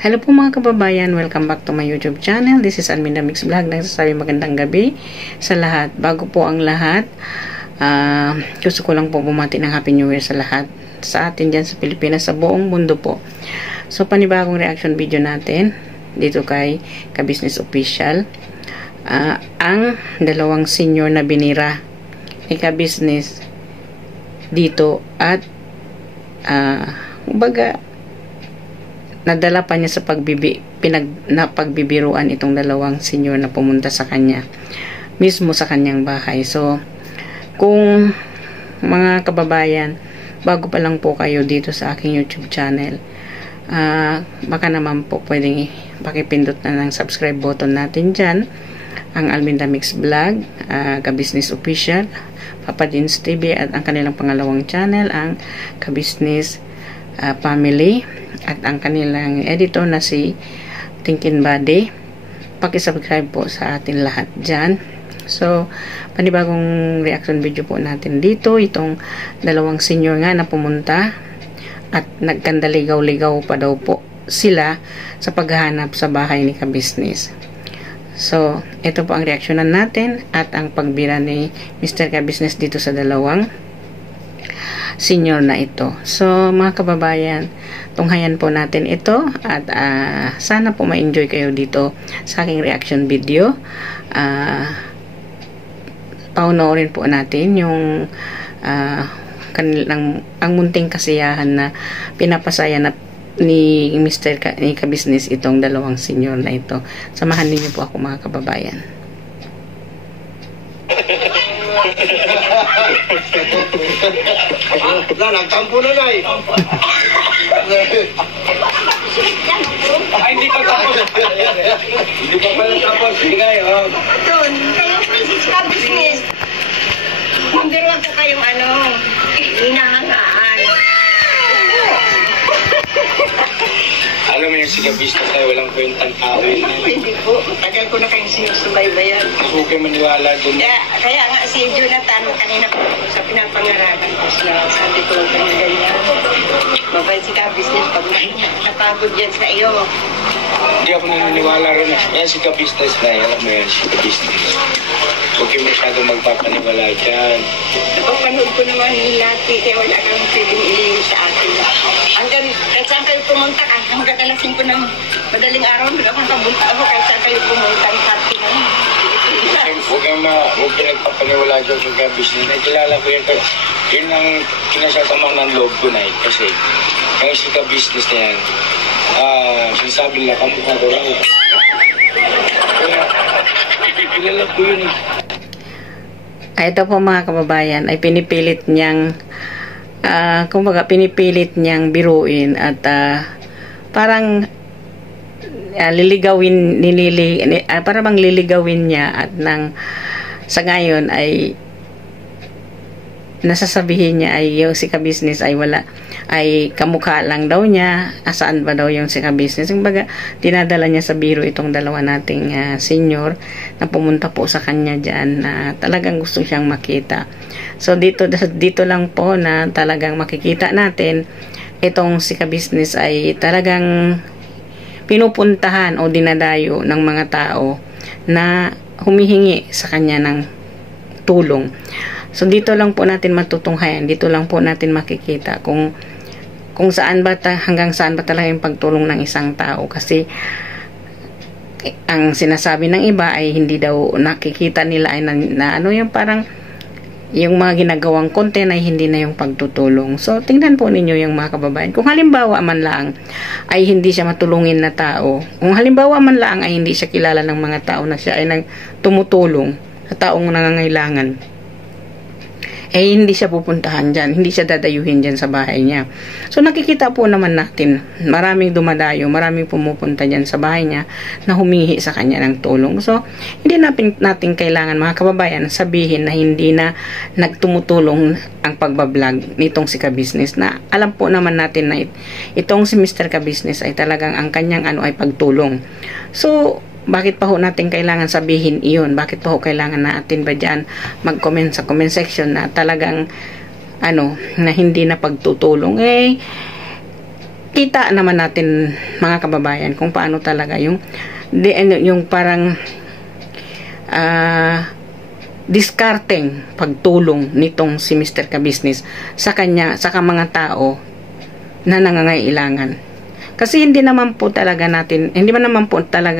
Hello po mga kababayan, welcome back to my YouTube channel. This is Alminda Mix Vlog. Nagsasabi magandang gabi sa lahat. Bago po ang lahat, gusto ko lang po bumati ng Happy New Year sa lahat. Sa atin dyan sa Pilipinas, sa buong mundo po. So panibagong reaction video natin dito kay Ka-Business Official. Ang dalawang senior na binira ni Ka-Business dito at kumbaga nadala pa niya sa pagbibiruan itong dalawang senior na pumunta sa kanya mismo sa kanyang bahay. So kung mga kababayan, bago pa lang po kayo dito sa aking YouTube channel, baka naman po pwedeng pakipindot na ng subscribe button natin dyan, ang Alminda Mix Vlog, Ka-Business Official, Papa Dins TV, at ang kanilang pangalawang channel, ang Ka-Business Family, at ang kanilang editor na si Thinking Body. Pakisubscribe po sa atin lahat dyan. So, panibagong reaction video po natin dito. Itong dalawang senior nga na pumunta at nagkandaligaw-ligaw pa daw po sila sa paghahanap sa bahay ni Ka-Business. So, ito po ang reaksyonan natin at ang pagbira ni Mr. Ka-Business dito sa dalawang senior na ito. So, mga kababayan, tunghayan po natin ito at sana po ma-enjoy kayo dito sa aking reaction video. Paunoorin po natin yung ang munting kasiyahan na pinapasaya na ni ni Ka-Business itong dalawang senior na ito. Samahan niyo po ako mga kababayan. Nagtampo na na eh. Ay, hindi pa tapos. Hindi pa pala tapos. Sige, Doon, kayong Mrs. Ka-Business. Magbiruan ko kayong hinahangaan. alam mo yung si Ka-Business ay walang kwentang tao. Hindi po. Tagal ko na kayong sinusubaybayan. Huwag kayo maniwala doon. Kaya nga si Jonathan, kanina po sa pinapangaralan ko siya. Sabi ko, ganyan. Mabait si Ka-Business pag napagod yan sa iyo. Hindi ako naniniwala rin. Yan si Ka-Business na. Alam mo yan si Ka-Business. Huwag kayo masyadong magpapaniwala dyan. Napapanood ko naman nilati, kaya wala kang pwedeng ilihin sa akin. Hanggang, kahit saan kayo pumunta ka, hanggang alasing ko ng madaling araw, hanggang kabunta ako, kahit saan kayo pumunta, ang happy na. Huwag kayo nagpapaniwala dyan sa Ka-Business. Nakilala ko yun. Yun ang kinasasama ng loob ko na eh. Kasi, yung si Ka-Business na yan, sinasabi nila, kamukha ko lang. Kaya, kilala ko yun eh. Ito po mga kababayan ay pinipilit niyang kumbaga pinipilit niyang biruin at parang para bang liligawin niya at sa ngayon ay nasasabihin niya ay yung si Ka-Business ay kamukha lang daw niya. Asaan ba daw yung si Ka-Business? Kumbaga, dinadala niya sa biro itong dalawa nating senior na pumunta po sa kanya dyan na talagang gusto siyang makita. So, dito lang po na talagang makikita natin itong si Ka-Business ay talagang pinupuntahan o dinadayo ng mga tao na humihingi sa kanya ng tulong. So, dito lang po natin matutunghayan, dito lang po natin makikita kung saan ba, hanggang saan ba talaga yung pagtulong ng isang tao. Kasi, ang sinasabi ng iba ay hindi daw nakikita nila ay yung parang, yung mga ginagawang content ay hindi na yung pagtutulong. So, tingnan po ninyo yung mga kababayan. Kung halimbawa man lang ay hindi siya matulungin na tao, kung halimbawa man lang ay hindi siya kilala ng mga tao na siya ay tumutulong sa taong nangangailangan, hindi siya pupuntahan dyan, hindi siya dadayuhin dyan sa bahay niya. So, nakikita po naman natin, maraming dumadayo, maraming pumupunta dyan sa bahay niya na humihi sa kanya ng tulong. So, hindi natin kailangan mga kababayan sabihin na hindi na nagtumutulong ang pagbablog nitong si Ka-Business, na alam po naman natin na itong si Mr. Ka-Business ay talagang ang kanyang ay pagtulong. So, bakit pa ho natin kailangan sabihin iyon? Bakit pa ho kailangan natin ba dyan mag-comment sa comment section na talagang na hindi na pagtutulong? nakikita naman natin mga kababayan kung paano talaga yung parang discarding pagtulong nitong si Mr. Ka-Business sa mga tao na nangangailangan. Kasi hindi naman po talaga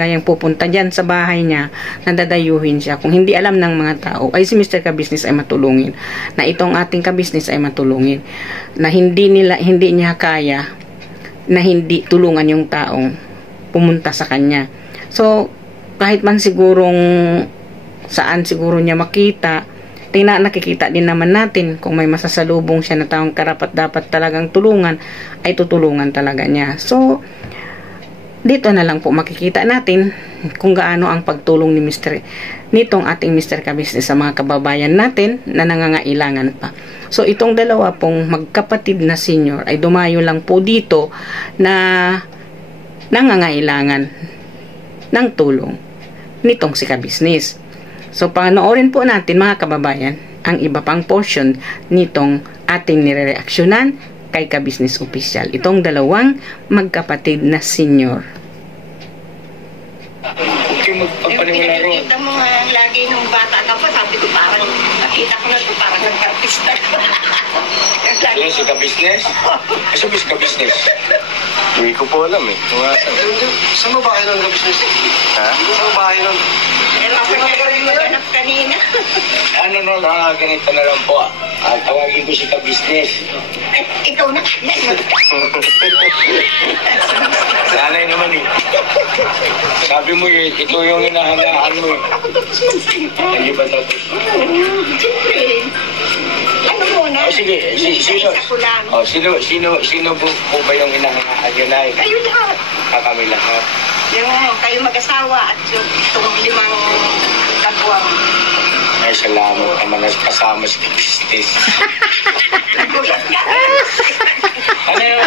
yung pupunta dyan sa bahay niya, nadadayuhin siya. Kung hindi alam ng mga tao, ay si Mr. Ka-Business ay matulungin. Na itong ating ka-business ay matulungin. Na hindi niya kaya, na hindi tulungan yung taong pumunta sa kanya. So, kahit man sigurong saan siguro niya makita, nakikita din naman natin kung may masasalubong siya na taong karapat dapat talagang tulungan, ay tutulungan talaga niya. So, dito na lang po makikita natin kung gaano ang pagtulong nitong ating Mr. Ka-Business sa mga kababayan natin na nangangailangan pa. So, itong dalawa pong magkapatid na senior ay dumayo lang po dito na nangangailangan ng tulong nitong si Ka-Business. So, panoorin po natin mga kababayan ang iba pang portion nitong ating nirereaksyonan kay Ka-Business Official. Itong dalawang magkapatid na senior. Okay, magpapaniwala ron. Kita mo nga lagi nung bata ka pa, sabi ko parang nakita ko na ito, parang nag-artista ka. Yan si Ka-Business? Kasi si Ka-Business? Hindi ko po alam eh. Saan mo bahay ng Ka-Business? Ha? Saan mo bahay ng? Maghanap kanina. Ganito na lang po. Tawagin ko si Ka-Business. Ay, ikaw na. Sanay naman eh. Sabi mo eh, ito yung hinahangaan mo eh. Hindi ba tapos? Siyempre. Ano muna? Sige, sino po ba yung hinahangaan yun ay? Kayo lahat. Kami lahat. Yung kayo mag-asawa at itong 5 katuwang. Ay, salamat naman na kasama si Ka-Business. Nagulat ka.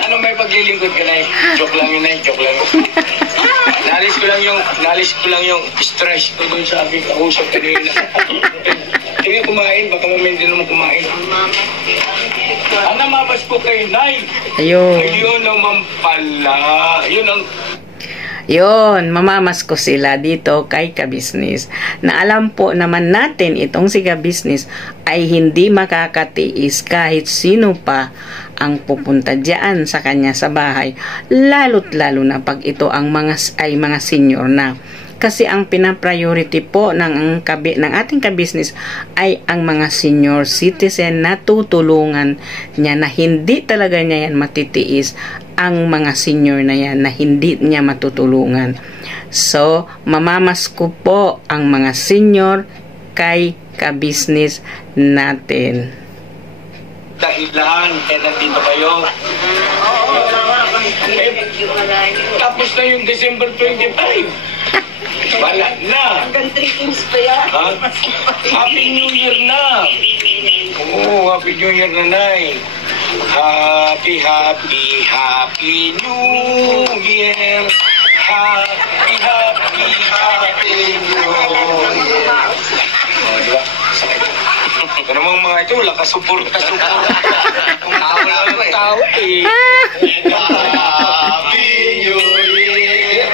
Ano may paglilingkod ka na eh? Joke lang yun eh, joke lang. Nalis ko lang yung stress ko dun sa aking kausap kanina. Sige, kumain. Baka mamaya hindi naman kumain. Ang namabas ko kay Nay. Ayun naman pala. Yun, mamamas ko sila dito kay Ka-Business. Na alam po naman natin itong si Ka-Business ay hindi makakatiis kahit sino pa ang pupunta diyan sa kanya sa bahay. Lalo't lalo na pag ito mga senior na. Kasi ang pina-priority po ng ating Ka-Business ay ang mga senior citizen na tutulungan niya, na hindi talaga niya yan matitiis ang mga senior na yan, na hindi niya matutulungan. So, mamamas ko po ang mga senior kay Ka-Business natin. Dahilan, kaya nandito kayo. Tapos na yung December 25. Wala na. Hanggang 3 kings pa yan. Happy New Year na. Oo, Happy New Year na, Nay. Happy New Year. Happy New Year. Diba? Ito namang mga ito, wala kasupor. Kung tao lang ang tao eh. Happy New Year.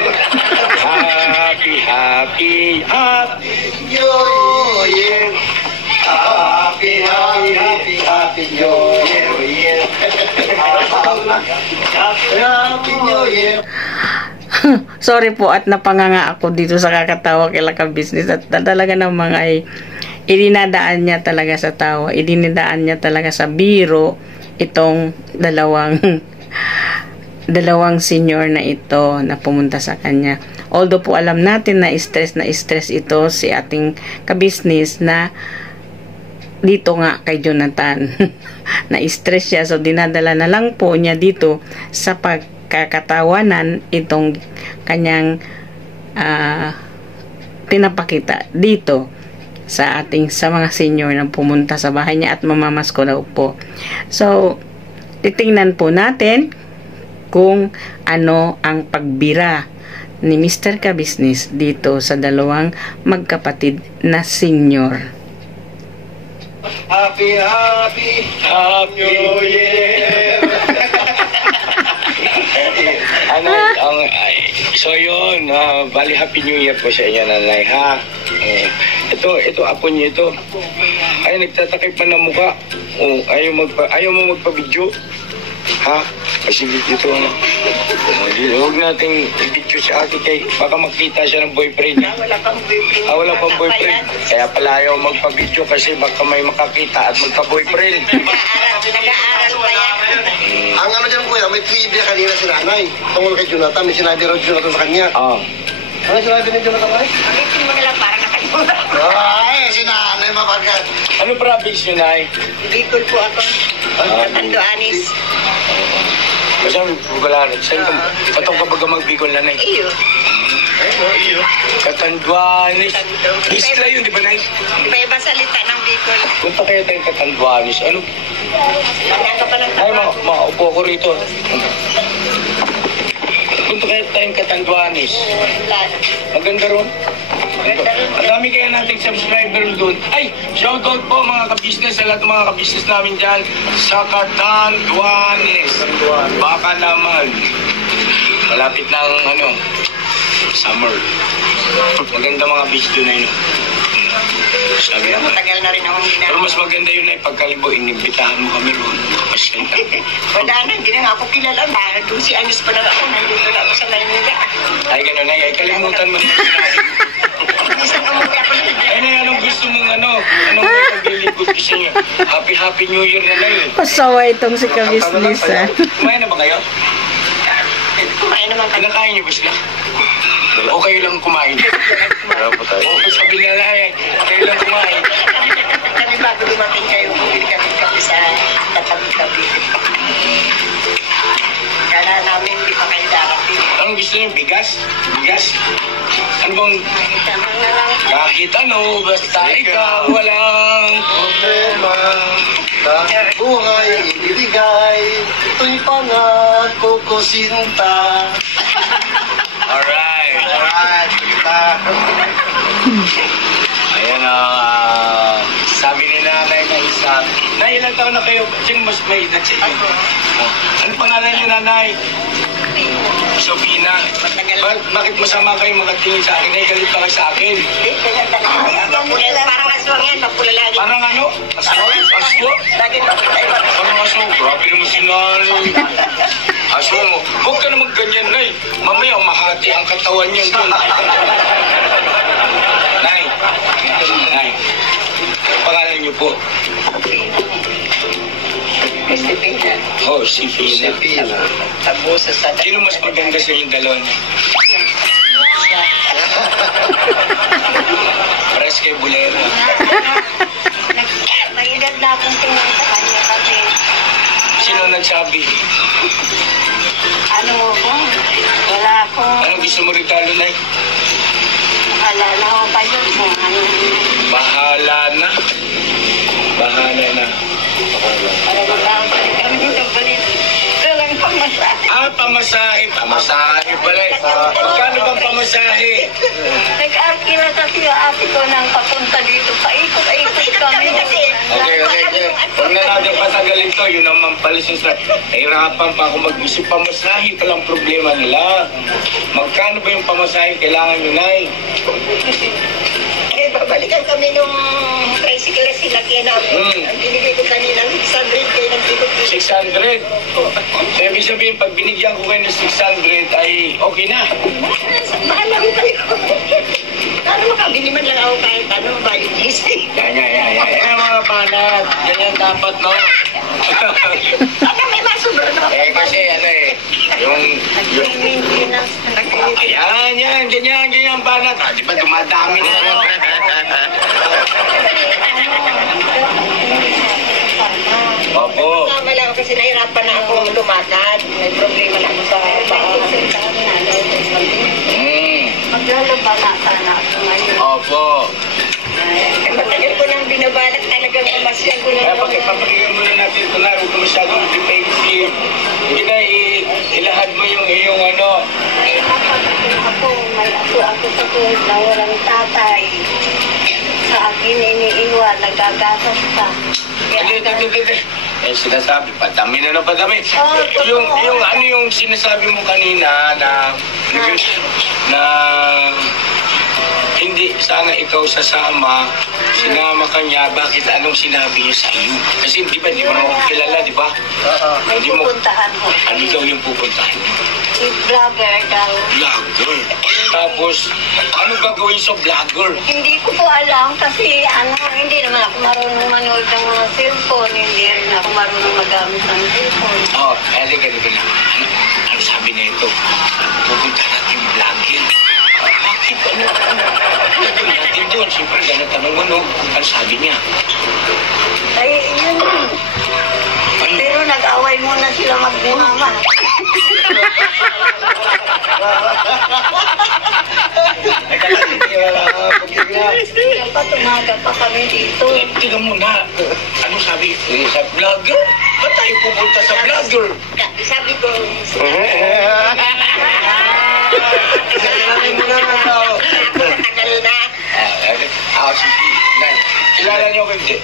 Happy New Year. Happy New Year. Happy New Year. Sorry po at napanganga ako dito sa kakatawa kay Ka-Business, at talaga namang ay idinadaan niya talaga sa tawa, idinadaan niya talaga sa biro itong dalawang senior na ito na pumunta sa kanya. Although po alam natin na stress ito si ating Ka-Business na dito nga kay Jonathan. Na-stress siya, so dinadala na lang po niya dito sa pagkakatawanan itong kanyang pinapakita dito sa mga senior na pumunta sa bahay niya at mamamas ko daw po. So, titingnan po natin kung ano ang pagbira ni Mr. Ka-Business dito sa dalawang magkapatid na senior. Happy New Year. Nanay, so yun, bali Happy New Year po sa inyo, nanay, ha? Ito, apo niyo ito. Ay, nagtatakip pa ng mukha. Ayaw mo magpa-video? Ha? Kasi dito, huwag natin i-video sa akin kay baka makita siya ng boyfriend niya. Wala pang boyfriend. Wala pang boyfriend. Kaya pala ayaw magpa-video kasi baka may makakita at magka-boyfriend. Nag-aaral pa yan. Ang ano dyan kuya, may trivia kanina si nanay. Tungkol kay Jonathan, may sinabi raw Jonathan sa kanya. Ano sinabi ni Jonathan ay? Ulitin mo na lang para nakalimutan. Ay, si nanay mapagkat. Ano province nyo, Nay? Bicol po ako. Tanduanis. Kasi Bicolaran. Saan ka? Katong ka baga mag-Bicol na, Nay? Iyo. Katanduanis. Isla yun, di ba, Nay? Iba-iba salita ng Bicol. Punta kayo tayong Katanduanis. Ano? Wala ka pa ng Ay, maupo ko rito. Punta kayo tayong Katanduanis. Maganda ron. Ang dami kaya nating subscriber doon. Ay, shoutout po mga ka-business sa lahat ng mga ka-business namin dyan sa Catanduanes. Baka naman. Malapit na ang summer. Maganda mga beach doon na yun. Sabi na. Matagal na rin akong Pero mas maganda yun na pagkalibo, inibitahan mo kami roon. Wala na, hindi na nga ako kilala. 12 anos pa lang ako, nandito na ako sa Maynila. Ay, gano'n na. Ay, kalimutan mo na sinabi. Minsan umuwi ako na. Ay, Nay, anong gusto mong anong paglilingkod ko sa inyo? Happy New Year na, Nay. Pasawa itong si ka-business, ha? Kumain na ba kayo? Kumain naman kami. Kinakain niyo ba sila? O kayo lang kumain? Wala po tayo. O, sabi na lang, kayo lang kumain. Kami bago dumating kayo, bumili kami sa tabi-tabi. Kala namin hindi pa kayo darating. Anong gusto niyo? Bigas? Bigas? Ano bang Tama na lang. kahit ano, basta ikaw walang Problema na buhay ibibigay. Ito'y pangako ko sinta. Alright. Alright, kita. Ayan sabi ni nanay na isa. Nay, ilang taon na kayo? Sino mas may edad sa inyo? Ano pangalan niyo, nanay? Sofina. Bakit masama kayo makatingin sa akin? Ay, galit pa kayo sa akin. Parang aswang yan, mapula lagi. Parang ano? Aswang? Aswang? Lagi mapula iba. Parang aswang? Grabe naman si nanay. Aswang mo. Huwag ka naman ganyan, Nay. Mamaya umahati ang katawan niyan doon. Nay. Nay. Pangalan niyo po? Si Pina. Oh, si Fina. Tapos sa Sino mas maganda sa inyong dalawa niya? Pares kay Bulera. May edad na akong tingnan sa kanya kasi Sino nagsabi? ano ko, wala akong Anong gusto mo regalo, Nay? alala ko kayo kung ano. Bahala na. Bahala na. Para lang kami dito balik. Ito lang pamasahe. Pamasahe. Pamasahe pala. Magkano bang pamasahe? Nag-arkila kasi yung ate ko nang papunta dito. Paikot-ikot kami. Okay. Huwag na natin patagalin to. Yun naman pala siya. Nahirapan pa ako mag-isip. Pamasahe pa lang problema nila. Magkano ba yung pamasahe kailangan nyo, Nay? Babalikan kami nung tricycle na sinakyan namin. Ang binigay ko kanina, 600 kayo ng tikot. 600? So, ibig sabihin, pag binigyan ko kayo ng 600, ay okay na. Mahal lang kayo. Ano makabili man lang ako kahit ano, bayad gising. Yan mga panat. Ganyan dapat, no? Ano may masubro, no? Kasi yung Maintenance na nag-iit. ganyan panat. Di ba dumadami na, no? Opo. Tama lang kasi nahirapan na ako lumakad. May problema na ako sa paa. Maglalaba na sana ako ngayon. Opo. Matagal ko nang binabalak talagang umasyan ko Kaya lang. pagkipapagiging muna natin ito na, huwag ka masyadong defensive. Hindi na ilahad mo yung iyong ano. May ako sa tuwid na walang tatay. Sa akin iniiwan, nagagasas pa. Hindi. Eh, sinasabi, padami na padami. Yung sinasabi mo kanina na hindi sana ikaw sasama, sinama ka niya, bakit anong sinabi niya sa iyo? Kasi di mo naman kilala, di ba? May pupuntahan mo. Ano daw yung pupuntahan mo? Vlogger daw. Vlogger? Tapos, ano gagawin sa vlogger? Hindi ko po alam kasi hindi naman ako marunong manood ng mga cellphone. Hindi rin ako marunong magamit ng cellphone. Halika na. Ano sabi na ito? Pupunta natin yung vlogger. Bakit? Gagawin natin doon. Siyempre, gano'n tanong mo, no? Ano sabi niya? Ay, yun. Pero nag-away muna sila mag-mama. Dapat umaga pa kami dito. Tingnan mo na. Ano sabi? Sa vlogger? Ba't tayo pupunta sa vlogger? Sabi ko, natagal na. Kilala niyo ko hindi?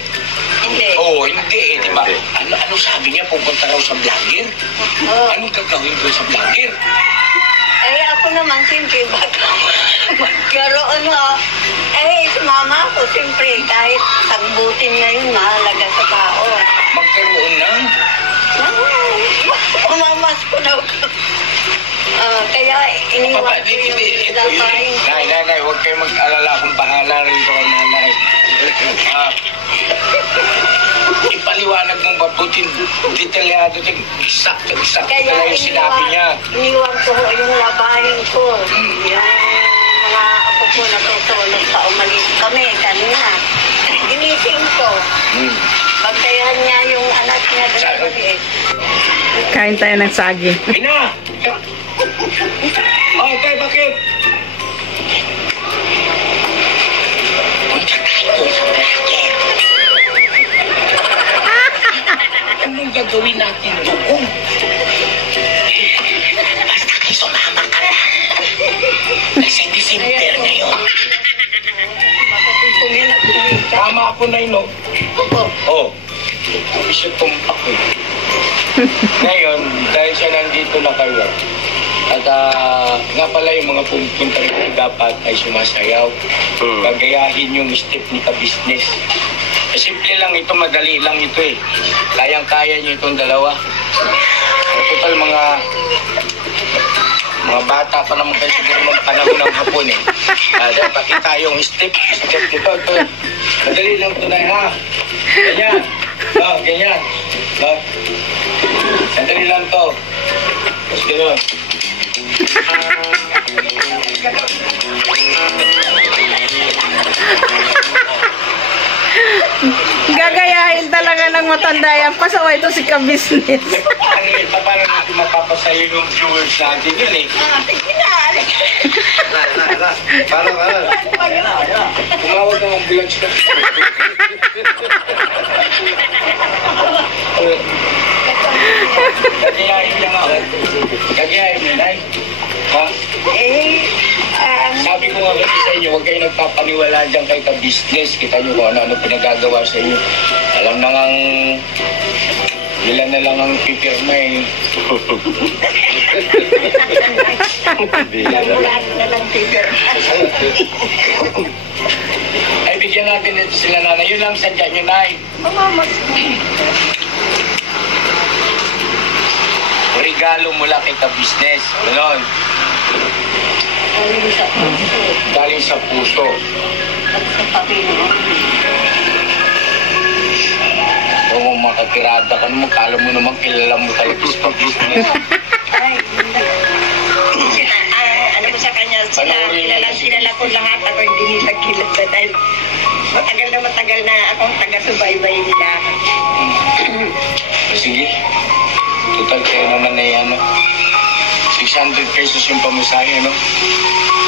Hindi. Oo, hindi eh, di ba? Ano sabi niya? Pupunta raw sa vlogger? Anong gagawin ko sa vlogger? Eh, ako naman, siyempre, baka magkaroon si mama ko, siyempre, kahit sagbutin na yun, mahalaga sa tao. Magkaroon ng? Umamas ko daw. Kaya iniwan ko yung labahin ko. Nay, huwag kayo mag-alala kung bahala rin ko ang nanay. Ipaliwanag mong mabuting detalyado din. Sakto Kaya yung sinabi niya. iniwan ko yung labahin ko. Yung mga ako ko natutulog sa umalis kami kanina. Ginising ko. Pagtayan niya yung anak niya doon sa gabi. Kain tayo ng saging. Ina! Okay, bakit? Anong gagawin natin doon? Basta kayo sumama ka na. Kasi December na yun. Tama ako na yun, no? Oo. Isip tumpak ko. Ngayon, dahil siya nandito na kayo, at nga pala yung mga pumunta rin dapat ay sumasayaw. Gagayahin yung step ni ka-business. Simple lang ito, madali lang ito eh. Kayang-kaya niyo itong dalawa. Total mga bata pa naman kayo siguro ng panahon ng hapon eh. Dahil pakita yung step ito. Madali lang ito na ha. Ganyan. Ganyan. Madali lang ito. Tapos gano'n. Gagayahin talaga ng matanda yan. Pasaway ito si ka-business. Paano natin mapapasayo yung viewers natin yun eh? Sige na. Paano? Tumawag ng ambulance ka. Gagayahin lang ako. Gagayahin mo, Nay. Ha? Sabi ko nga kasi sa inyo, huwag kayo nagpapaniwala dyan kay ka-business. Kita nyo kung ano pinagagawa sa inyo. Alam na ngang ilan na lang ang pipirma eh. Lahat na lang figure. Ay, bigyan natin ito sila nanay. Yun lang sadya nyo, Nay. Mamamas. Regalo mula kay ka-business. Ganon. Galing sa puso. Galing sa puso. At sa Panginoon. Kung makatirada ka naman, kala mo naman kilala mo talaga sa business. Ay, ano ko sa kanya, kilala ko lahat. Ako hindi nila kilala dahil matagal na akong taga-subaybay nila. Sige. Total kayo naman na yan. 600 pesos yung pamasahe, no?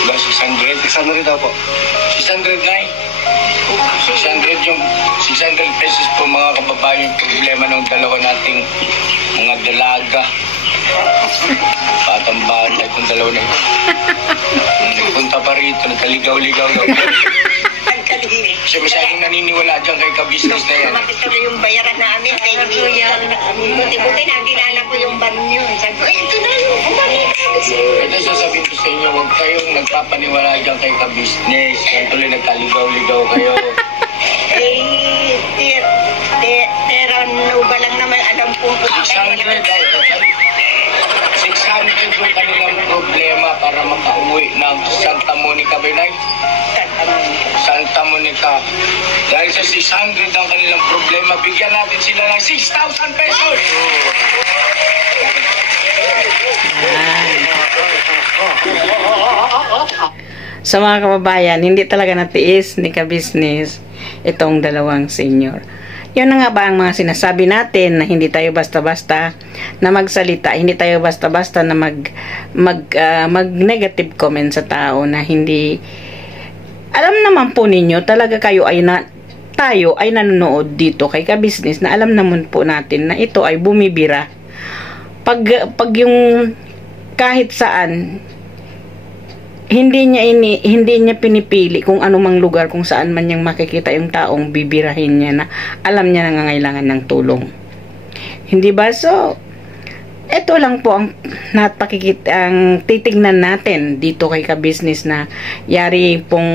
Diba 600? 600 daw po. 600 na eh. 600 pesos po mga kababayan yung problema ng dalawa nating mga dalaga. Batang-bata itong dalawa na ito. Nagpunta pa rito, nagkaligaw-ligaw daw. Pagkaligid. Kasi masyadong naniniwala dyan kay ka-business na yan. Makituloy yung bayaran namin. Buti-buti nakilala ko yung banyo. Sabi ko, ito na yung umanin. Ito sasabihin ko sa inyo, huwag kayong nagpapaniwala dyan kay ka-business. Kaya tuloy nagkaligaw-ligaw kayo. Terano ba lang naman alam kong 600 yung kanilang problema para makauwi ng Santa Monica ba yun? Santa Monica. Dahil sa 600 ang kanilang problema, bigyan natin sila ng 6,000 pesos! Sa mga kababayan, hindi talaga natiis ni ka-business itong dalawang senior. Yun na nga ba ang mga sinasabi natin na hindi tayo basta-basta na magsalita, hindi tayo basta-basta na mag-negative comment sa tao na hindi alam naman po ninyo talaga tayo ay nanonood dito kay ka-business na alam naman po natin na ito ay bumibira. Pag yung kahit saan hindi niya pinipili kung anumang lugar kung saan man niyang makikita yung taong bibirahin niya na alam niya nangangailangan ng tulong. Hindi ba? So, ito lang po ang titignan natin dito kay ka-business na yari pong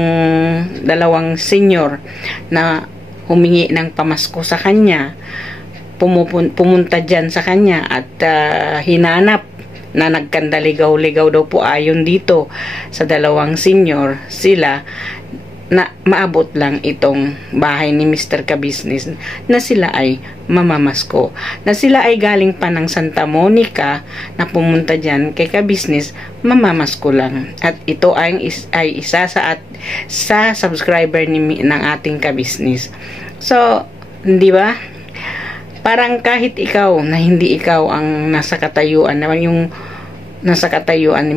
dalawang senior na humingi ng pamasko sa kanya, pumunta dyan sa kanya at hinanap na nagkandaligaw-ligaw daw po ayon dito sa dalawang senior sila na maabot lang itong bahay ni Mr. Ka-business na sila ay mamamasko, na sila ay galing pa ng Santa Monica na pumunta dyan kay Ka-business mamamasko lang, at ito ay isa sa subscriber ng ating Ka-business. So, di ba? Parang kahit ikaw na hindi ikaw ang nasa katayuan ni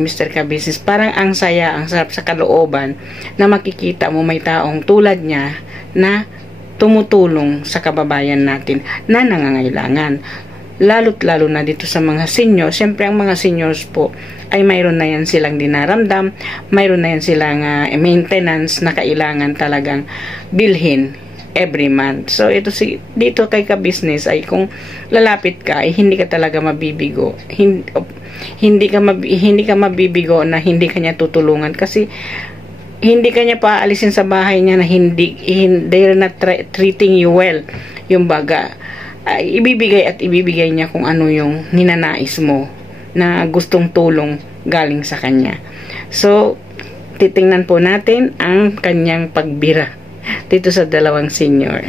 Mr. Ka-business, parang ang saya, ang sarap sa kalooban na makikita mo may taong tulad niya na tumutulong sa kababayan natin na nangangailangan. Lalo't lalo na dito sa mga senior. Siyempre ang mga seniors po ay mayroon na yan silang dinaramdam, mayroon na yan silang maintenance na kailangan talagang bilhin every month. So ito dito kay ka-business ay kung lalapit ka ay hindi ka talaga mabibigo. Hindi ka mabibigo na hindi kanya tutulungan kasi hindi kanya paalisin sa bahay niya na they're not treating you well. Yung baga ay ibibigay niya kung ano yung ninanais mo na gustong tulong galing sa kanya. So titingnan po natin ang kanyang pagbira dito sa dalawang senior.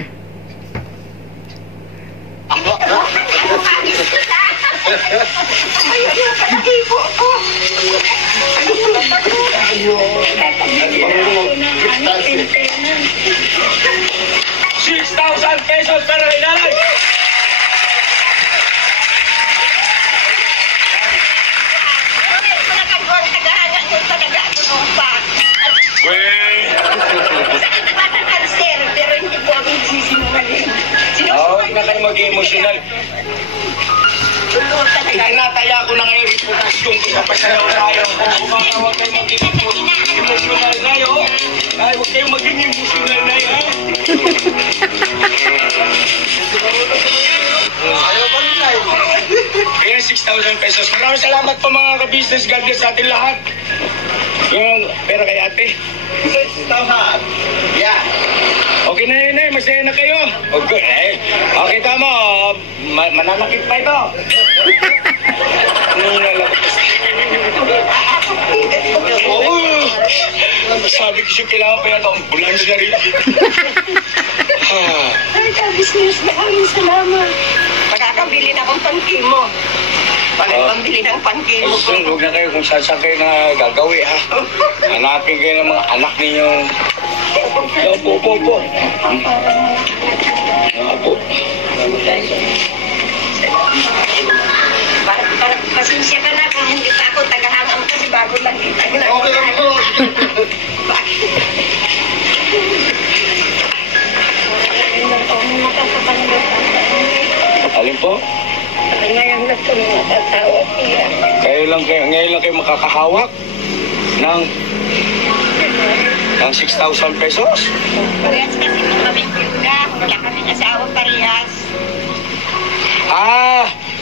₱6,000 para kay nanay! Huwag na kayo mag-emotional. Itinataya ko na ngayon reputasyon ko sa pasayaw tayo. Huwag kayo mag-emotional na yun. Huwag kayo maging emotional na yun. Kaya ₱6,000. Maraming salamat po mga ka-business. God bless sa atin lahat. Yung pera kay ate. 6,000. Yeah. Okay na yun eh. Masaya na kayo. Okay eh. Okay, tama. Mananakit pa ito. Sabi ko siya kailangan pa yata ang ambulance na rin. Ay, ka-business. Maraming salamat. Pagkakabili na akong pang-chemo. Pambili ng pang-chemo ko. Huwag na kayo kung saan kayo na gagawi ha. Hanapin kayo ng mga anak ninyo. Po. Pasensya ka na kung hindi pa ako tagahangang kasi bago lang kita. Okay lang po. Alin po? Ngayon na ito natatawa. Ngayon lang kayo makakahawak? ng 6,000 pesos? Parehas kasi po kami kuya. Wala kami asawa parehas.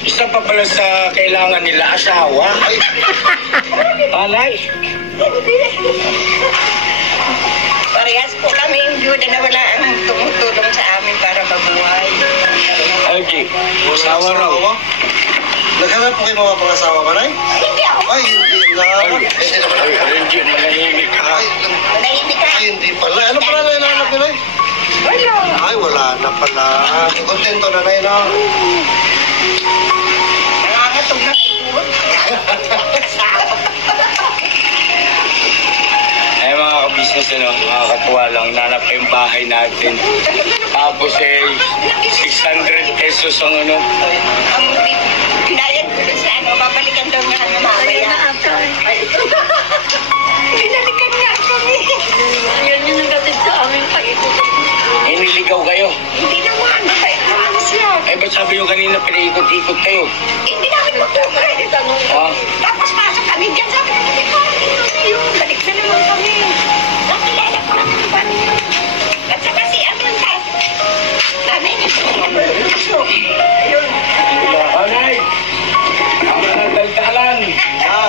Isa pa pala sa kailangan nila, asawa. Alay. Parehas po kami yung byuda na wala ang tumutulong sa amin para mabuhay. Okay. Asawa raw. Naghanap po kayo mga pangasawa ba, Nay? Hindi ako. Ay, hindi na. Hindi naman. Renjun, manahimik ka. Manahimik ka. Ay, hindi pala. Ano pala na hinahanap nila? Wala. Ay, wala na pala. Kontento na, Nay, no? Nangangatog na ikot. Mga ka-business, nakakatuwa lang. Nanap pa yung bahay natin. Tapos 600 pesos ang Ang pinayad ko sa babalikan daw niya mamaya. Pinalikan niya kami. Yan yung nagatid sa amin paikot. Iniligaw kayo? Hindi naman. Ano siya? Ba't sabi nyo kanina pinaikot-ikot kayo? Hindi namin magkukredit. Tapos pasok kami dyan. Sabi namin, balik na naman kami. Nakilala ko naman ba niyo? At saka si Amanda. Nanay niya po. Ayun. Anay! Ang mga daldalan.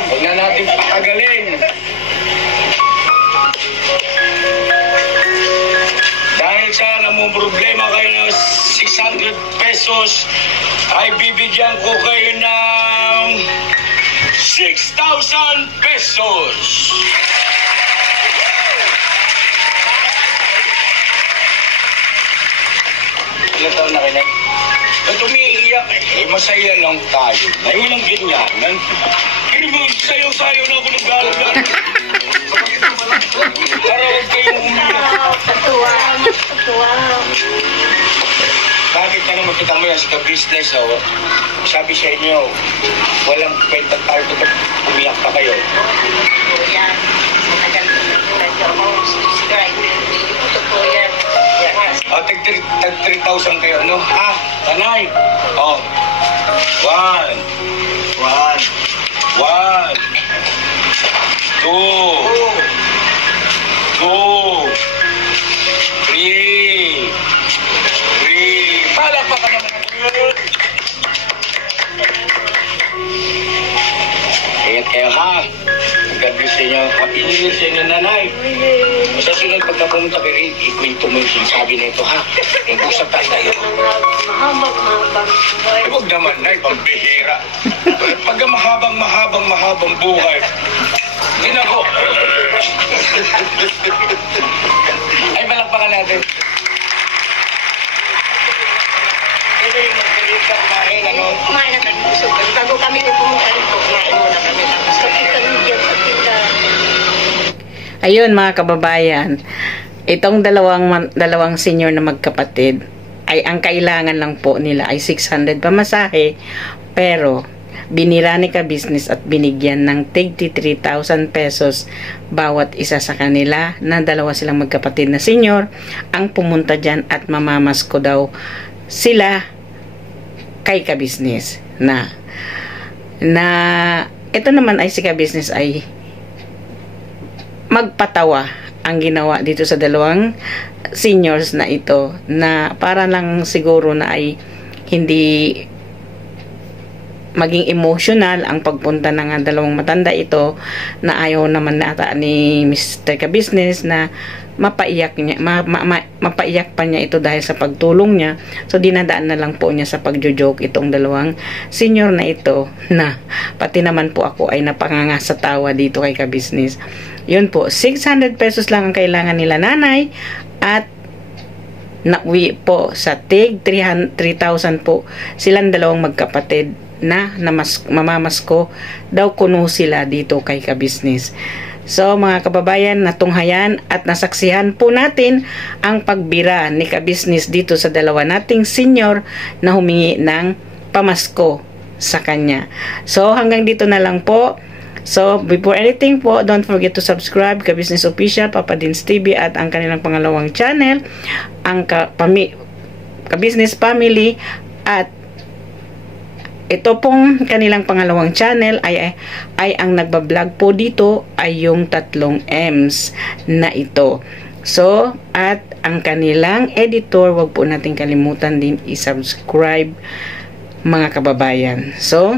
Huwag na natin pakagaling. Dahil sa namumroblema kayo ng 600 pesos, ay bibigyan ko kayo ng 6,000 pesos. Ilan taon na kayo? Ba't umiiyak? Masaya lang tayo. Ngayon lang ganyan. Hindi mo sayo-sayo na ako nag-aaral. Para huwag kayong umiyak. Patuwa. Bakit na naman kita mo yan sa business? Sabi sa inyo, walang kwenta tayo kapag umiyak pa kayo. Yan. Matagal ko na ako. Subscribe. Totoo yan. Tag 3,000 kayo, no? Tanay. 1, 2, 3. Palakpakan naman. Ingat kayo, ha? God bless sa inyo. Happy New Year sa inyo, nanay. Sa sunod, pagka pumunta kayo, ikwento mo yung sinasabi nito, ha? Mag-usap tayo. Mahabang. Huwag naman, nay, pambihira. Pagka mahabang buhay, hindi na ko. Ay, malakpakan natin. Pwede rin mag-deliver kumain, Kumain na kami. Bago kami pumunta rito, kumain muna kami. Tapos kapit kami dyan sa tindahan. Ayun mga kababayan, itong dalawang senior na magkapatid ay ang kailangan lang po nila ay 600 pamasahe, pero binira ni ka-business at binigyan ng 33,000 pesos bawat isa sa kanila, na dalawa silang magkapatid na senior ang pumunta dyan at mamamasko daw sila kay ka-business na ito naman ay si ka-business ay magpatawa ang ginawa dito sa dalawang seniors na ito, na para lang siguro na ay hindi maging emotional ang pagpunta ng dalawang matanda ito, na ayaw naman nata ni Mr. Ka-business na mapaiyak pa niya ito dahil sa pagtulong niya. So dinadaan na lang po niya sa pagjo-joke itong dalawang senior na ito, na pati naman po ako ay napanganga sa tawa dito kay Ka-business. Yun po, 600 pesos lang ang kailangan nila nanay, at nauwi po sa tig 3,000 po silang dalawang magkapatid na mamamasko daw kuno sila dito kay Ka-business. So mga kababayan, natunghayan at nasaksihan po natin ang pagbira ni Ka-business dito sa dalawa nating senior na humingi ng pamasko sa kanya. So hanggang dito na lang po. So, before anything po, don't forget to subscribe Ka-business Official, Papa Dins TV, at ang kanilang pangalawang channel, ang Ka-business Family, at ito pong kanilang pangalawang channel ay ang nagbablog po dito ay yung 3 M's na ito. So, at ang kanilang editor, wag po natin kalimutan din i-subscribe mga kababayan. So,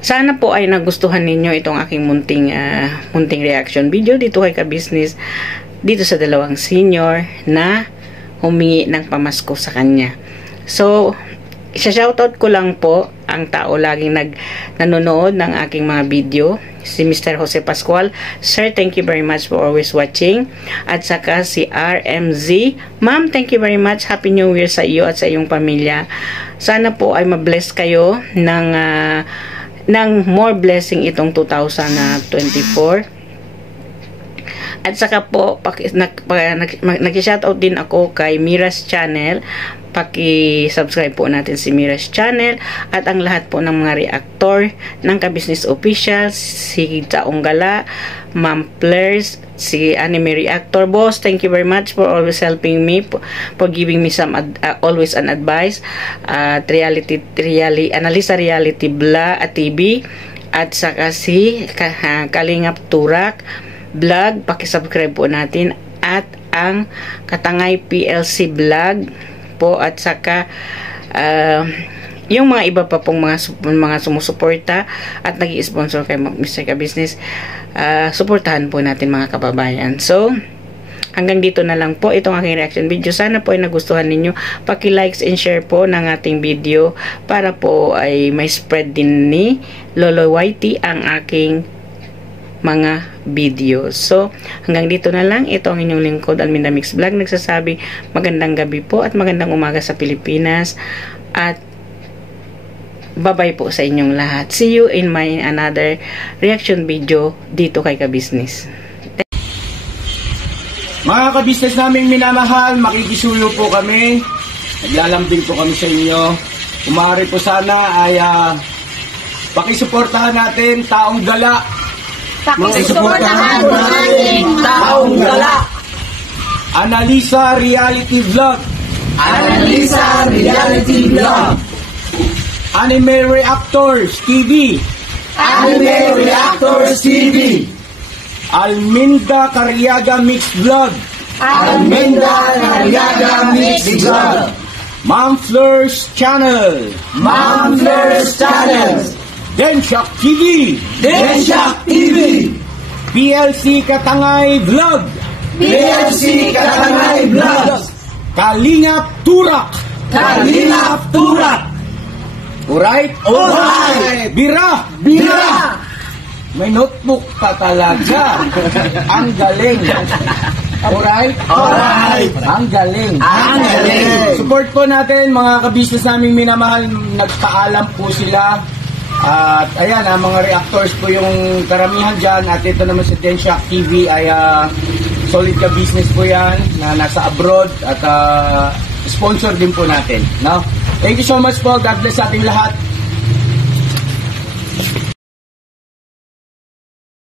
sana po ay nagustuhan ninyo itong aking munting reaction video dito kay Ka-Business, dito sa dalawang senior na humingi ng pamasko sa kanya. So, isa-shoutout ko lang po ang tao laging nanonood ng aking mga video, si Mr. Jose Pascual. Sir, thank you very much for always watching. At saka si RMZ. Ma'am, thank you very much. Happy New Year sa iyo at sa iyong pamilya. Sana po ay mabless kayo ng more blessing itong 2024. At saka po, nag-shoutout din ako kay Mira's Channel. Paki-subscribe po natin si Mira's Channel. At ang lahat po ng mga reactor ng Ka-Business Official, si Taong Gala, Ma'am Plers, si Anime Reactor. Boss, thank you very much for always helping me, for giving me some always an advice. Analisa Reality TV. At saka si Kalingap Turak Vlog, paki-subscribe po natin, at ang Katangay PLC Vlog po, at saka yung mga iba pa pong mga sumusuporta at nag-i-sponsor kay Mr. Ka-Business. Suportahan po natin mga kababayan. So, hanggang dito na lang po itong aking reaction video. Sana po ay nagustuhan ninyo. Paki-likes and share po ng ating video para po ay may spread din ni Lolo Whitey ang aking mga videos. So, hanggang dito na lang. Ito ang inyong lingkod, Alminda Mix Vlog. Nagsasabi, magandang gabi po at magandang umaga sa Pilipinas. At bye-bye po sa inyong lahat. See you in my another reaction video dito kay Ka-Business. Mga ka-business naming minamahal, makikisuyo po kami. Naglalambing po kami sa inyo. Kumari po sana ay pakisuportahan natin Taong Gala. Pakisuportahan natin Taong Gala. Analisa Reality Vlog. Analisa Reality Vlog. Anime Reactors TV. Anime Reactors TV. Alminda Cariaga Mix Vlog. Alminda Cariaga Mix Vlog. Ma'am Fleurs Channel. Ma'am Fleurs Channel. Denshock TV. Denshock TV. PLC Katangay Vlog. PLC Katangay Vlog. Kalingap Turak. Kalingap Turak. Alright? Alright. Bira. Bira. May notebook pa talaga. Ang galing. Alright? Alright. Ang galing. Ang galing. Support po natin mga ka-business naming minamahal. Nagpaalam po sila. At ayan, mga reactors po yung karamihan dyan. At ito naman sa Denshock TV ay solid ka-business po yan na nasa abroad. At sponsor din po natin. No? Thank you so much po. God bless sa ating lahat.